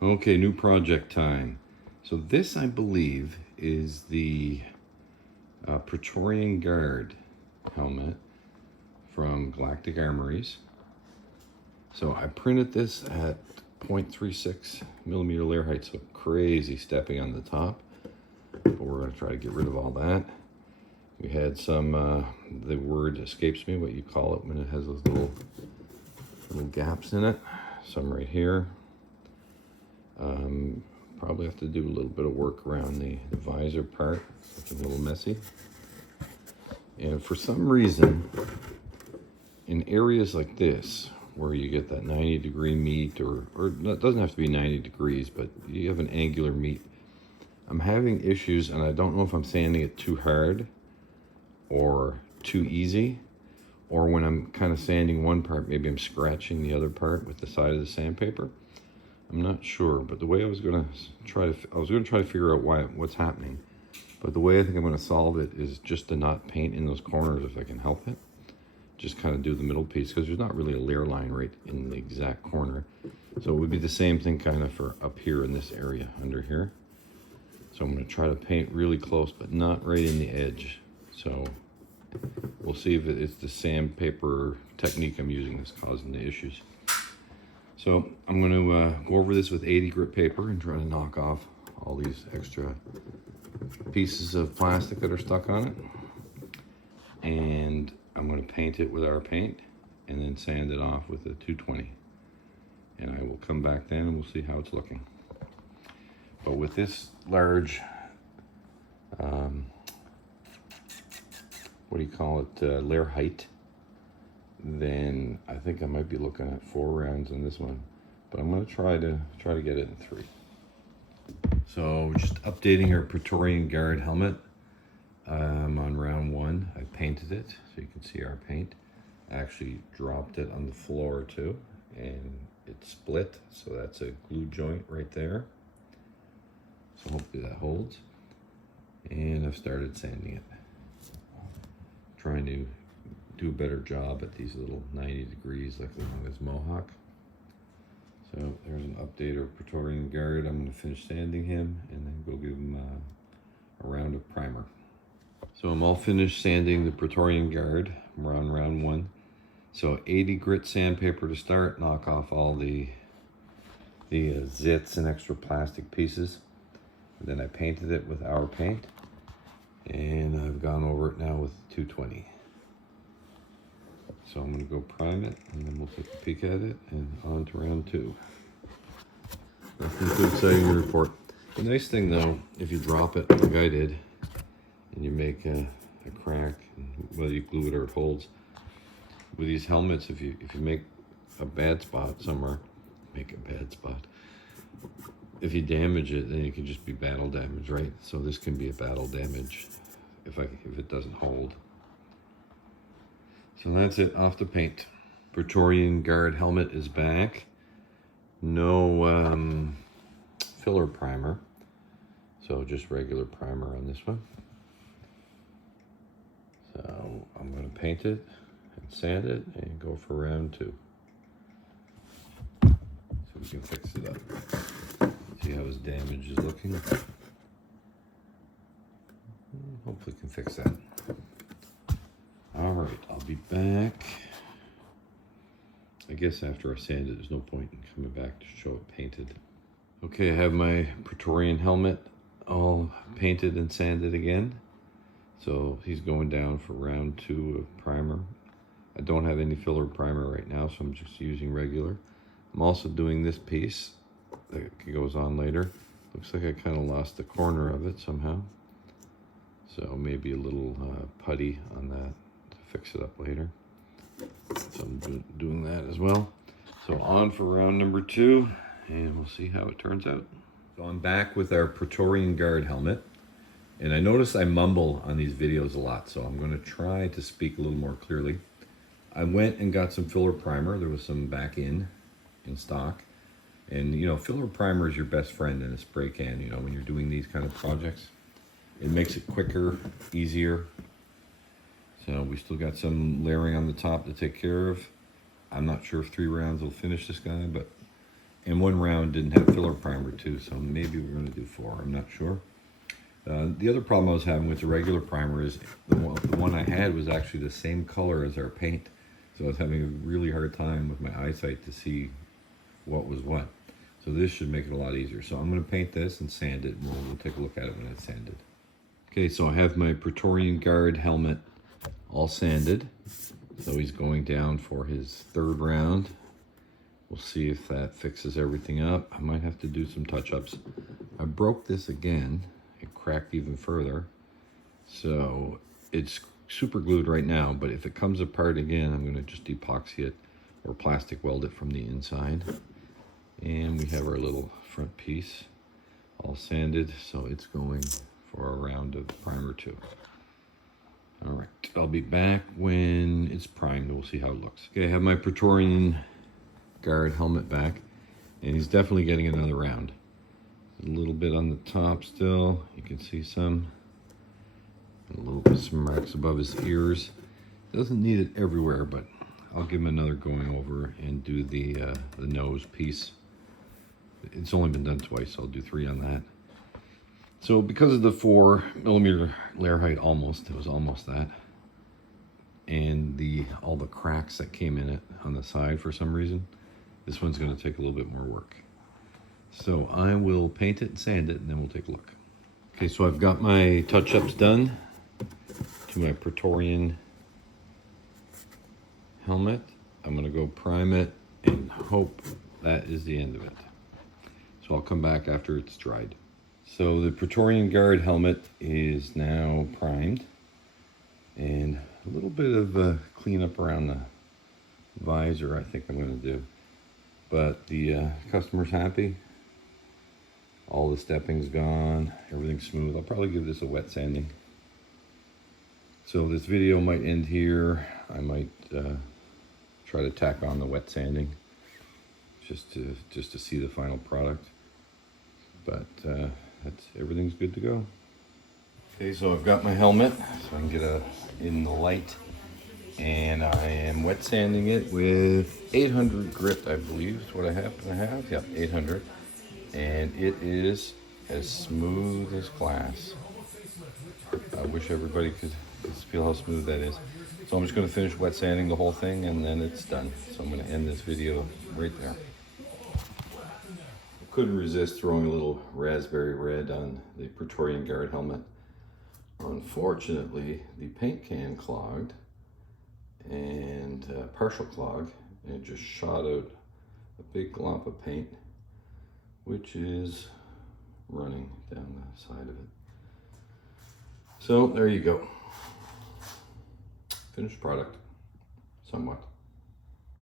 Okay, new project time. So this, I believe, is the Praetorian Guard helmet from Galactic Armories. So I printed this at 0.36 millimeter layer height, so crazy stepping on the top. But we're going to try to get rid of all that. We had some, the word escapes me, what you call it when it has those little gaps in it. Some right here. Probably have to do a little bit of work around the visor part. It's a little messy. And for some reason, in areas like this, where you get that 90-degree meat, or it doesn't have to be 90 degrees, but you have an angular meat, I'm having issues, and I don't know if I'm sanding it too hard or too easy, or when I'm kind of sanding one part, maybe I'm scratching the other part with the side of the sandpaper. I'm not sure, but the way I was going to try to figure out what's happening. But the way I think I'm going to solve it is just to not paint in those corners if I can help it. Just kind of do the middle piece, because there's not really a layer line right in the exact corner. So it would be the same thing kind of for up here in this area under here. So I'm going to try to paint really close, but not right in the edge. So we'll see if it's the sandpaper technique I'm using that's causing the issues. So I'm going to go over this with 80 grit paper and try to knock off all these extra pieces of plastic that are stuck on it. And I'm going to paint it with our paint and then sand it off with a 220. And I will come back then and we'll see how it's looking. But with this large, what do you call it, layer height, then I think I might be looking at 4 rounds on this one, but I'm going to try to get it in 3. So just updating our Praetorian Guard helmet. I'm on round 1. I painted it, so you can see our paint. I actually dropped it on the floor too, and it split, so that's a glue joint right there. So hopefully that holds. And I've started sanding it. Trying to do a better job at these little 90 degrees, like along this mohawk. So there's an update of Praetorian Guard. I'm going to finish sanding him and then go give him a round of primer. So I'm all finished sanding the Praetorian Guard. We're on round 1. So 80 grit sandpaper to start, knock off all the zits and extra plastic pieces. And then I painted it with our paint, and I've gone over it now with 220. So I'm going to go prime it, and then we'll take a peek at it, and on to round 2. Nothing too exciting to report. The nice thing though, if you drop it like I did, and you make a crack, and whether you glue it or it holds, with these helmets, if you make a bad spot somewhere, if you damage it, then it can just be battle damage, right? So this can be a battle damage if it doesn't hold. So that's it, off the paint. Praetorian Guard helmet is back. No filler primer, so just regular primer on this one. So I'm going to paint it and sand it and go for round 2. So we can fix it up. See how his damage is looking. Hopefully can fix that. All right, I'll be back. I guess after I sand it, there's no point in coming back to show it painted. Okay, I have my Praetorian helmet all painted and sanded again. So he's going down for round 2 of primer. I don't have any filler primer right now, so I'm just using regular. I'm also doing this piece that goes on later. Looks like I kind of lost the corner of it somehow. So maybe a little putty on that to fix it up later. So I'm doing that as well. So on for round number 2, and we'll see how it turns out. So I'm back with our Praetorian Guard helmet. And I notice I mumble on these videos a lot, so I'm going to try to speak a little more clearly. I went and got some filler primer. There was some back in stock. And, you know, filler primer is your best friend in a spray can, you know, when you're doing these kind of projects. It makes it quicker, easier. So we still got some layering on the top to take care of. I'm not sure if 3 rounds will finish this guy, but And one round didn't have filler primer too, so maybe we're gonna do 4, I'm not sure. The other problem I was having with the regular primer is the one I had was actually the same color as our paint. So I was having a really hard time with my eyesight to see what was what. So this should make it a lot easier. So I'm gonna paint this and sand it, and we'll take a look at it when it's sanded. Okay, so I have my Praetorian Guard helmet all sanded. So he's going down for his 3rd round. We'll see if that fixes everything up. I might have to do some touch-ups. I broke this again. It cracked even further. So it's super glued right now, but if it comes apart again, I'm gonna just epoxy it or plastic weld it from the inside. And we have our little front piece all sanded, so it's going for a round of primer too. All right, I'll be back when it's primed. We'll see how it looks. Okay, I have my Praetorian Guard helmet back, and he's definitely getting another round. A little bit on the top still. You can see some. A little bit, some marks above his ears. Doesn't need it everywhere, but I'll give him another going over and do the nose piece. It's only been done twice, so I'll do 3 on that. So because of the 4mm layer height, it was almost that, and all the cracks that came in it on the side for some reason, this one's going to take a little bit more work. So I will paint it and sand it, and then we'll take a look. Okay, so I've got my touch-ups done to my Praetorian helmet. I'm going to go prime it and hope that is the end of it. So I'll come back after it's dried. So the Praetorian Guard helmet is now primed, and a little bit of cleanup around the visor I think I'm going to do. But the customer's happy. All the stepping's gone, everything's smooth. I'll probably give this a wet sanding. So this video might end here. I might try to tack on the wet sanding just to see the final product. But everything's good to go. Okay, so I've got my helmet so I can get in the light, and I am wet sanding it with 800 grit, I believe is what I happen to have. Yep, 800, and it is as smooth as glass. I wish everybody could feel how smooth that is. So I'm just going to finish wet sanding the whole thing, and then it's done. So I'm going to end this video right there. Couldn't resist throwing a little raspberry red on the Praetorian Guard helmet. Unfortunately, the paint can clogged, and partial clog, and it just shot out a big glomp of paint, which is running down the side of it. So there you go. Finished product, somewhat.